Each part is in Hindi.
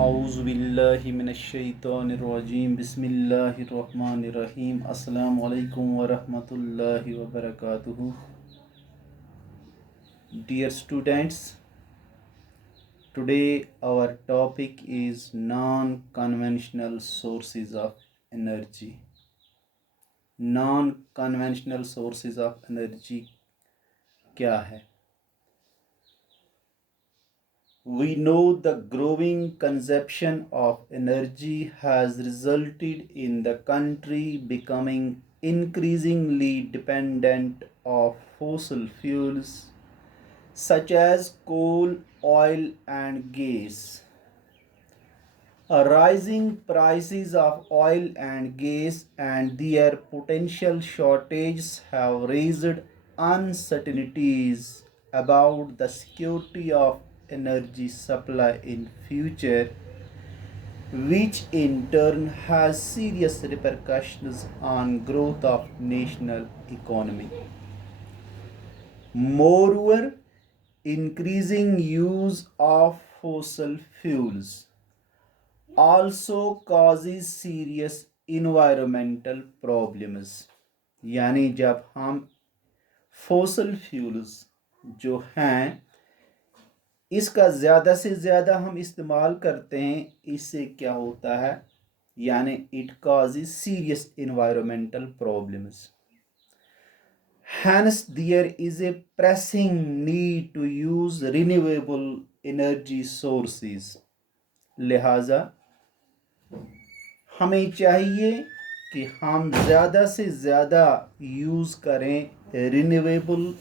औज़ु बिल्लाहि मिनश्शैतानिर्रजीम बिस्मिल्लाहिर्रहमानिर्रहीम अस्सलामु अलैकुम वरहमतुल्लाहि वबरकातुहू। Dear students, today our topic is non-conventional sources of energy. Non-conventional sources of energy क्या है? We know the growing consumption of energy has resulted in the country becoming increasingly dependent of fossil fuels such as coal, oil and gas. Rising prices of oil and gas and their potential shortages have raised uncertainties about the security of energy supply in future, which in turn has serious repercussions on growth of national economy. Moreover, increasing use of fossil fuels also causes serious environmental problems. यानी जब हम फॉसिल फ्यूल्स जो हैं इसका ज़्यादा से ज़्यादा हम इस्तेमाल करते हैं, इससे क्या होता है, यानी it causes serious environmental problems. Hence, there is a pressing need to use renewable energy sources. लिहाजा हमें चाहिए कि हम ज़्यादा से ज़्यादा यूज़ करें रिन्यूएबल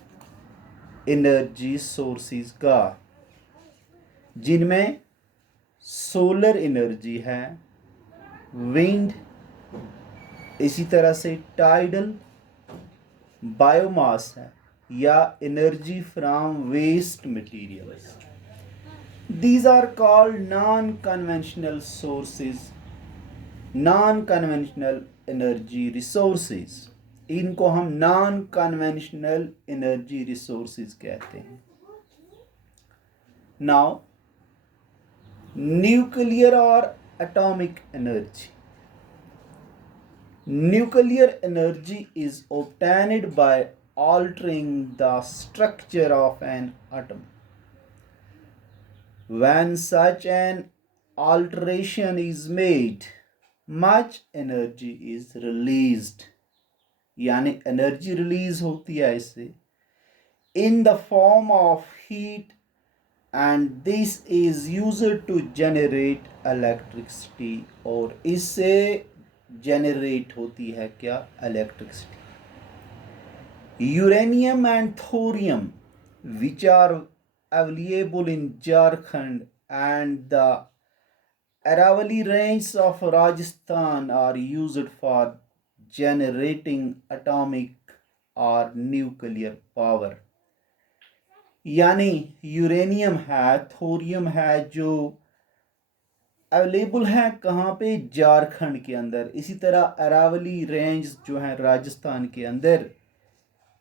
एनर्जी सोर्सेज का, जिनमें सोलर एनर्जी है, विंड, इसी तरह से टाइडल, बायोमास है या energy from waste materials. These are called non-conventional sources, non-conventional energy resources. इनको हम non-conventional energy resources कहते हैं. Now, nuclear or atomic energy. Nuclear energy is obtained by altering the structure of an atom. When such an alteration is made, much energy is released. यानी एनर्जी रिलीज होती है इससे in the form of heat, and this is used to generate electricity. और इससे जनरेट होती है क्या, electricity. Uranium and thorium which are available in Jharkhand and the Aravalli range of Rajasthan are used for generating atomic or nuclear power. यानी यूरेनियम है, थोरियम है, जो अवेलेबल है कहाँ पे, झारखंड के अंदर. इसी तरह अरावली रेंज जो है राजस्थान के अंदर,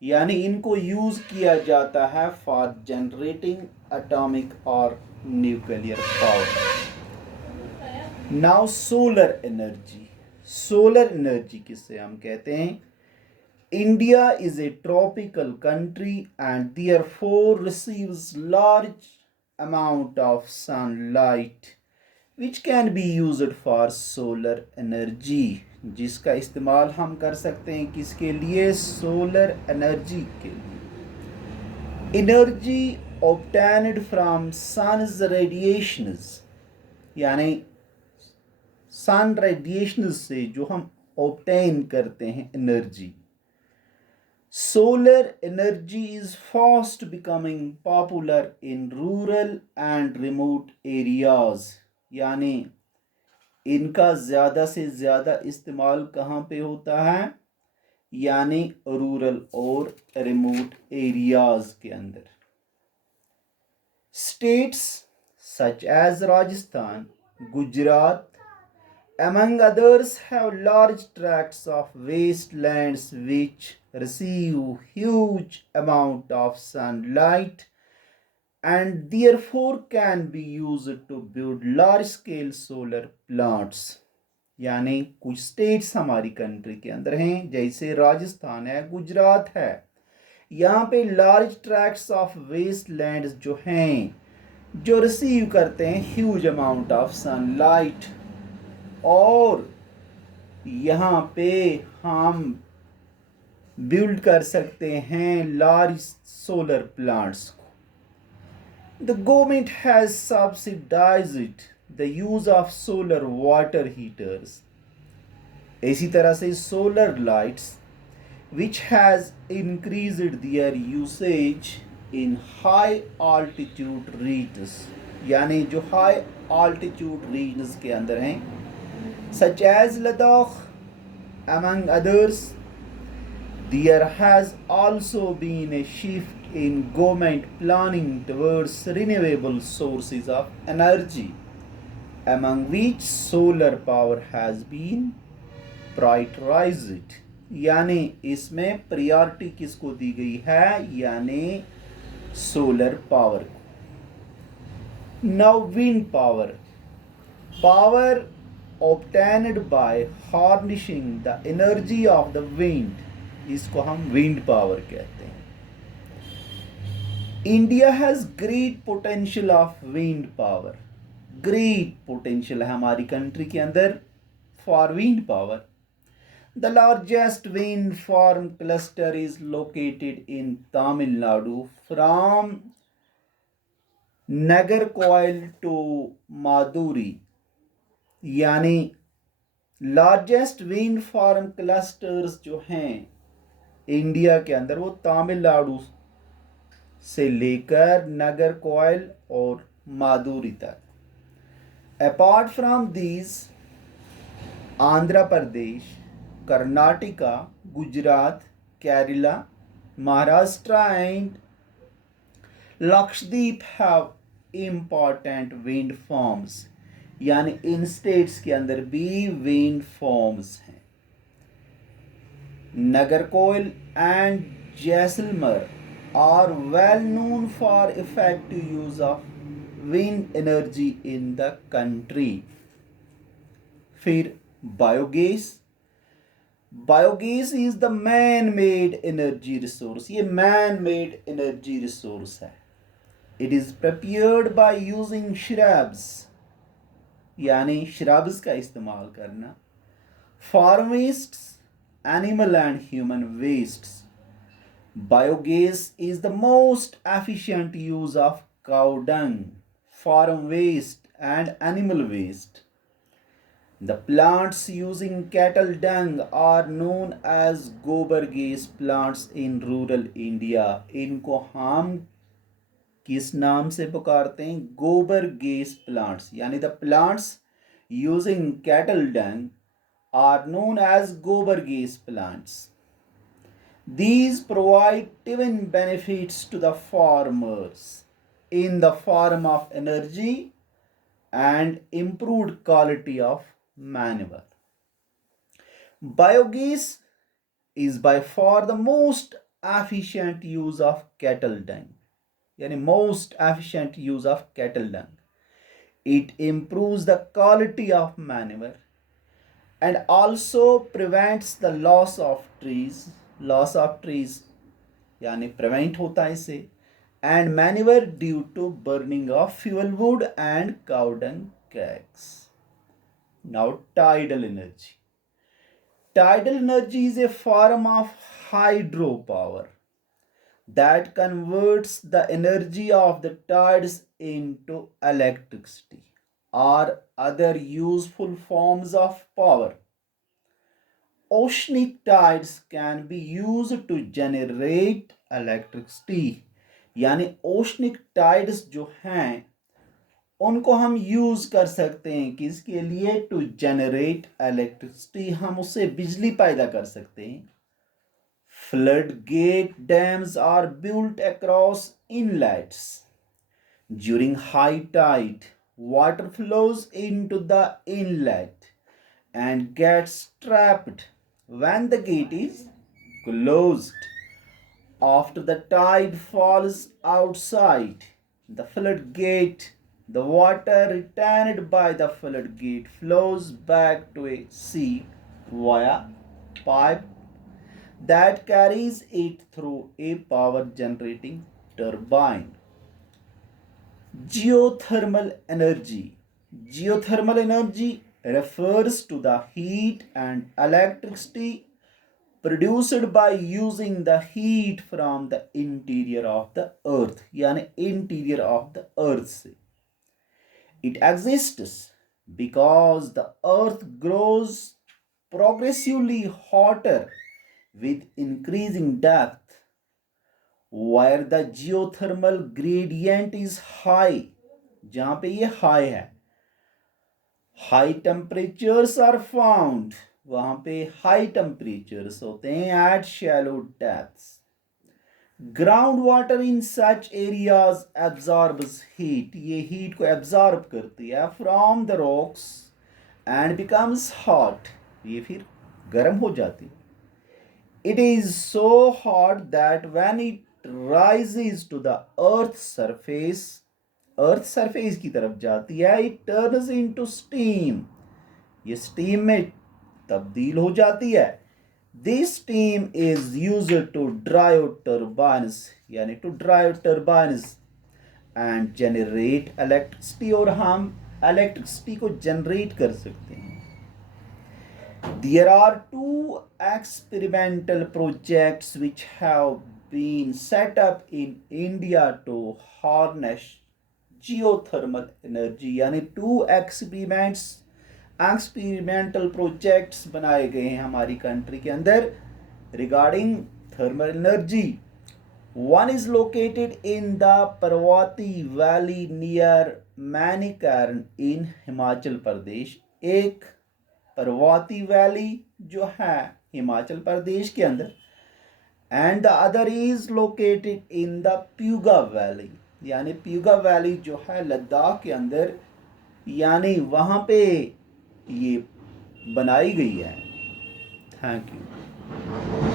यानी इनको यूज़ किया जाता है फॉर जनरेटिंग एटॉमिक और nuclear power. Now solar energy. Solar energy किससे हम कहते हैं, India is a tropical country and therefore receives large amount of sunlight which can be used for solar energy. जिसका इस्तेमाल हम कर सकते हैं किसके लिए, सोलर एनर्जी के लिए. Energy obtained from sun's radiations, यानी सन रेडिएशन से जो हम ऑब्टेन करते हैं energy. Solar energy is fast becoming popular in rural and remote areas. यानी इनका ज़्यादा से ज़्यादा इस्तेमाल कहाँ पे होता है, यानी रूरल और रिमोट एरियाज के अंदर. States such as Rajasthan, Gujarat, among others, have large tracts of wastelands which receive huge amount of sunlight and therefore can be used to build large scale solar plants. यानी कुछ स्टेट्स हमारी कंट्री के अंदर हैं, जैसे राजस्थान है, गुजरात है, यहाँ पे large tracts of waste land जो हैं, जो रिसीव करते हैं ह्यूज अमाउंट ऑफ सनलाइट, और यहाँ पे हम बिल्ड कर सकते हैं लार्ज सोलर प्लांट्स को. The government has subsidised the use of solar water heaters. इसी तरह से solar lights which has increased their usage in high altitude regions, यानी जो high altitude regions के अंदर हैं, such as Ladakh among others. There has also been a shift in government planning towards renewable sources of energy, among which solar power has been prioritized. यानी इसमें प्रायोरिटी किसको दी गई है, यानी सोलर पावर को. Now wind power, power obtained by harnessing the energy of the wind, इसको हम विंड पावर कहते हैं. India has great potential of wind power. Great potential है हमारी कंट्री के अंदर for wind power. The largest wind farm cluster is located in Tamil Nadu from Nagarcoil to Maduri. यानी लार्जेस्ट विंड फार्म क्लस्टर्स जो हैं इंडिया के अंदर, वो तमिलनाडु से लेकर नागरकोइल और मादुरी तक. Apart from these, Andhra Pradesh, Karnataka, Gujarat, Kerala, Maharashtra and Lakshadweep have important wind farms. यानी इन स्टेट्स के अंदर भी विंड फार्म्स हैं. Nagercoil and Jaisalmer are well known for effective use of wind energy in the country. फिर biogas. Biogas is the man made energy resource. ये मैन मेड एनर्जी रिसोर्स है. It is prepared by using shrubs, यानी श्रब्स का इस्तेमाल करना. Farm wastes, animal and human wastes. Biogas is the most efficient use of cow dung, farm waste and animal waste. The plants using cattle dung are known as gobar gas plants in rural India. इनको हम किस नाम से पुकारते हैं, गोबर गैस प्लांट्स. यानी the plants using cattle dung are known as gobar gas plants. These provide twin benefits to the farmers in the form of energy and improved quality of manure. Biogas is by far the most efficient use of cattle dung. Yani most efficient use of cattle dung. It improves the quality of manure and also prevents the loss of trees. Loss of trees yani prevent hota hai isse. And manure due to burning of fuel wood and cow dung cakes. Now tidal energy. Tidal energy is a form of hydropower that converts the energy of the tides into electricity or other useful forms of power. Oceanic tides can be used to generate electricity. यानी ओशनिक टाइड्स जो हैं उनको हम यूज कर सकते हैं किसके लिए, टू जनरेट इलेक्ट्रिसिटी. हम उससे बिजली पैदा कर सकते हैं. Flood gate dams are built across inlets. During high tide water flows into the inlet and gets trapped when the gate is closed. After the tide falls outside, the floodgate, the water retained by the floodgate flows back to a sea via pipe that carries it through a power generating turbine. Geothermal energy. Geothermal energy refers to the heat and electricity produced by using the heat from the interior of the earth, यानी interior of the earth से. It exists because the earth grows progressively hotter with increasing depth, where the geothermal gradient is high, जहाँ पे ये high है, high temperatures are found, वहाँ पे high temperatures होते हैं at shallow depths. Ground water in such areas absorbs heat, ये हीट को एब्जॉर्ब करती है from the rocks and becomes hot, ये फिर गर्म हो जाती है. It is so hot that when it rises to the earth surface की तरफ जाती है, इट टर्न्स इनटू स्टीम, ये स्टीम में तब्दील हो जाती है. This steam is used to drive turbines, यानी to drive turbines and generate electricity, और हम electricity को generate कर सकते हैं. There are two experimental projects which have been set up in India to harness geothermal energy, यानी two एक्सपेरिमेंटल प्रोजेक्ट्स बनाए गए हैं हमारी कंट्री के अंदर regarding thermal energy. One is located in the Parvati valley near Manikaran in Himachal Pradesh, एक पर्वती वैली जो है हिमाचल प्रदेश के अंदर, and the other is located in the Puga valley, यानी प्यूगा वैली जो है लद्दाख के अंदर, यानी वहाँ पे ये बनाई गई है. Thank you.